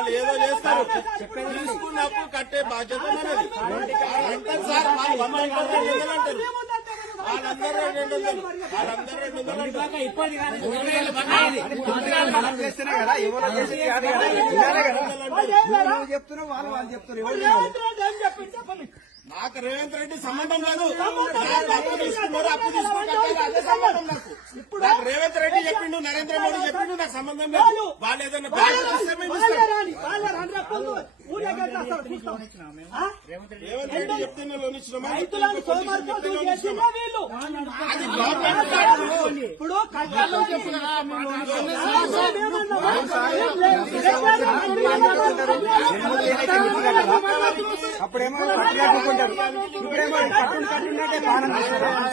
వాళ్ళు ఏదో చేస్తారు, తీసుకున్నప్పుడు కట్టే బాధ్యత మనది అంటారు సార్. వాళ్ళు 100 అంటారు, వాళ్ళందరూ 200, వాళ్ళందరూ 200 ఇప్పటి మనం చేస్తేనే కదా ఎవరు చెప్తున్నారు, వాళ్ళు చెప్తున్నారు. నాకు రేవంత్ రెడ్డి సంబంధం లేదు. అప్పు తీసుకున్నారు, అప్పు తీసుకుంటారు, అదే సంబంధం నాకు. నాకు రేవంత్ రెడ్డి చెప్పిండు, నరేంద్ర మోడీ చెప్పిండు, నాకు సంబంధం లేదు. వాళ్ళు ఏదైనా బ్యాంకు ఇస్తే మేము ఇస్తాం. రేవంత్ రెడ్డి చెప్తేనే లోన్ ఇచ్చినామా? అది అప్పుడేమో కట్టుకుంటారు, ఇప్పుడేమో కట్టుంటే పాలన కాదు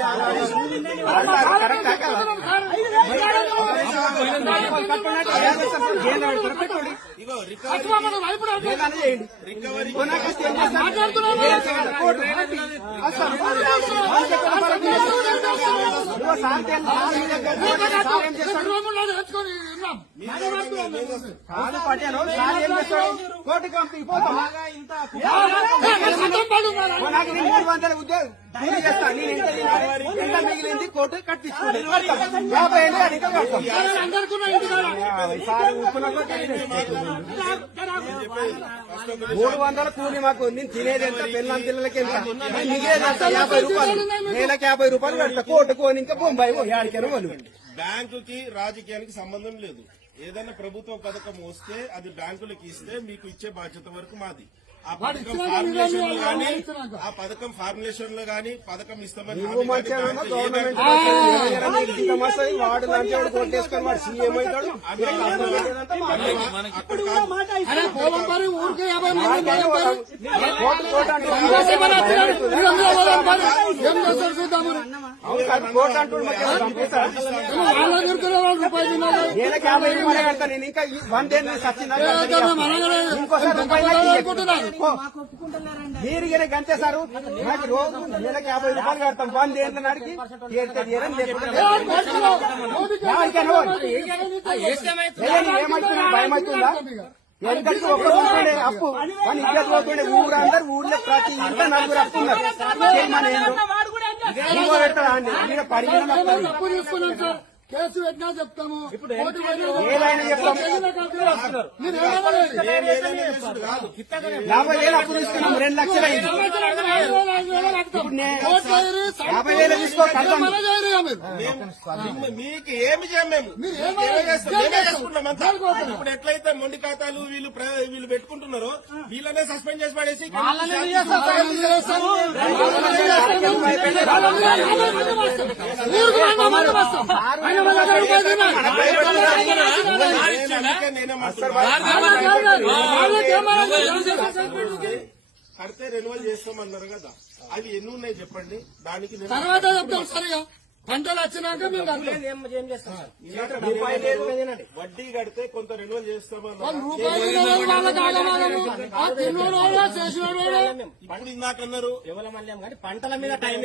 పట్టాను కోటి కంపెనీ నాకు 300 ఉద్యోగం కూలి చేస్తా. నేను ఎంత మిగిలింది కోర్టు కట్టించుకోండి, 50 ఏళ్ళు అడిగా కడతాం. 300 కూలి మాకు, నేను తినేది ఎంత, పిల్లల పిల్లలకి ఎంత, మిగిలేది ఎంత, 50 రూపాయలు, నెలకు 50 రూపాయలు కడతా. కోర్టు కోని ఇంకా బొంబాయి ఆడికైనా వాళ్ళు. బ్యాంకుకి రాజకీయానికి సంబంధం లేదు. ఏదైనా ప్రభుత్వ పథకం వస్తే అది బ్యాంకులకు ఇస్తే మీకు ఇచ్చే బాధ్యత వరకు మాది. ఆ పథకం ఫార్ములేషన్ లో గానీ, ఆ పథకం ఫార్ములేషన్ లో గానీ పథకం ఇస్తామని గవర్నమెంట్ వాడు లంచాడు కొట్టేసుకొని వాడు సీఎం అవుతాడు. కోర్టు అంటూ నెలకు 50 రూపాయలు కడతా. నేను ఇంకా 100 ఏళ్ళు సచ్చిందా మీరు గంతే సార్. నాకు రోజు నెలకు 50 రూపాయలు కడతాం. 100 ఏళ్ళ నాడికి ఏమవుతుందా, భయమవుతుందా? ఎందుకంటే ఒక్క రూపాయలే అప్పు అని ఇద్దరు పోతుండే. ఊళ్ళో ప్రతి ఇంట్లో 4 అప్పున్నారు. పెడతారా అండి? మీరు పరిగణ కేసు పెట్టినా చెప్తాము, ఏదైనా చెప్తాము. 50,000 అప్పు తీసుకున్నాం, 2 లక్షలు అయింది. ఇప్పుడు 50,000 తీసుకో. మీకు ఏమి చేయం మేము, చేసుకుంటాం అంతా. ఇప్పుడు ఎట్లయితే మొండి ఖాతాలు వీళ్ళు పెట్టుకుంటున్నారో వీళ్ళనే సస్పెండ్ చేసి పడేసి కడితే రెన్యువల్ చేస్తామన్నారు కదా, అవి ఎన్ని ఉన్నాయి చెప్పండి. దానికి తర్వాత చెప్తాం. సరిగా పంటలు వచ్చినాక వడ్డీ కడితే కొంత రెన్యువల్ చేస్తామన్నారు. ఇప్పుడు ఇందాకన్నారు పంటల మీద టైం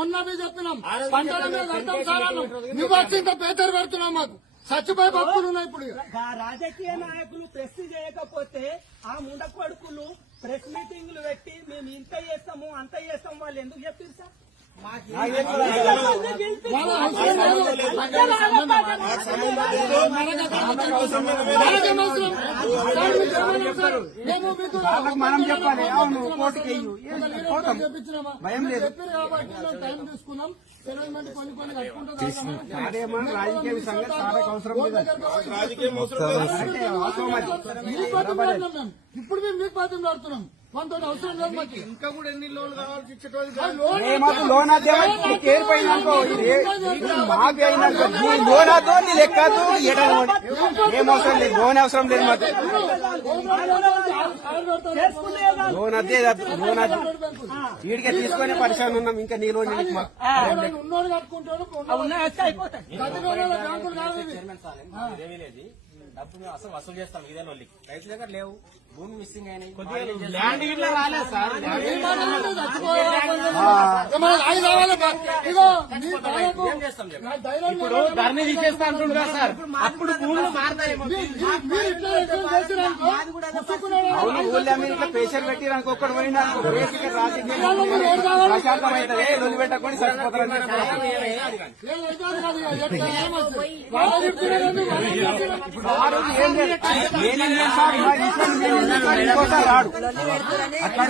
మొన్న చెప్పినాం, పంటల మీద కడతాం సార్. నువ్వు వచ్చింత పేదలు పెడుతున్నావు మాకు. చచ్చిపోయి భక్తులు ఉన్నాయి. ఇప్పుడు రాజకీయ నాయకులు ప్రెస్ చేయకపోతే ఆ ముండ కొడుకులు ప్రెస్ మీటింగ్లు పెట్టి మేము ఇంత చేస్తాము అంత చేస్తాము వాళ్ళు ఎందుకు చెప్తారు సార్? మనం చెప్పాలి. అవును, కోర్టుకి భయం లేదు. టైం తీసుకున్నాం. రాజకీయ సంగతి అవసరం లేదు. ఇప్పుడు మేము మీకు బాధ్యం పడుతున్నాం. మనతో అవసరం లేదు మాకు. ఇంకా కూడా ఎన్ని లోన్లు కావాల్సి ఇచ్చేటోళ్ళు మాకు లోన్ కేరిపోయిందనుకో, మాకు అయినాకో లోన్ అదో లెక్కదు. ఏం అవసరం లేదు, లోన్ అవసరం లేదు మాకు. చేసుకునే కదా. లోన్ అదే లోన్ అది వీడికే తీసుకొని పరిశాన్ ఉన్నాం. ఇంకా నీ లోన్ ఎందుకు మాకు? ఉన్నోడు కట్టుకుంటాడు ఉన్నాయి వచ్చి అయిపోతాయి. బ్యాంకులు కాదు ఇవి. ఇదే విలేజ్ డబ్బు మేము అసలు వసూలు చేస్తాం ఇదే వాళ్ళకి రైతుల దగ్గర లేవు భూమి మిస్సింగ్ అయినాయి ల్యాండ్ గిట్లా రాలేదు సార్. ఇప్పుడు ధరణి తీసేస్తా అంటుండ్రు కదా సార్ అప్పుడు భూములు మారుతాయి అవును ఊళ్ళో మీరు ఇట్లా ప్రెషర్ పెట్టి ఇంకొకటి పోయినా రేసుకి రాజకీయం ప్రశాంతం అవుతుంది. లొల్లి పెట్టకుండా సరిపోతారు. ఆ రోజు ఏం లేదు. నేనేం చేస్తాను? మా ఇంట్లో నేను ఇంకోసారి రాడు అట్లా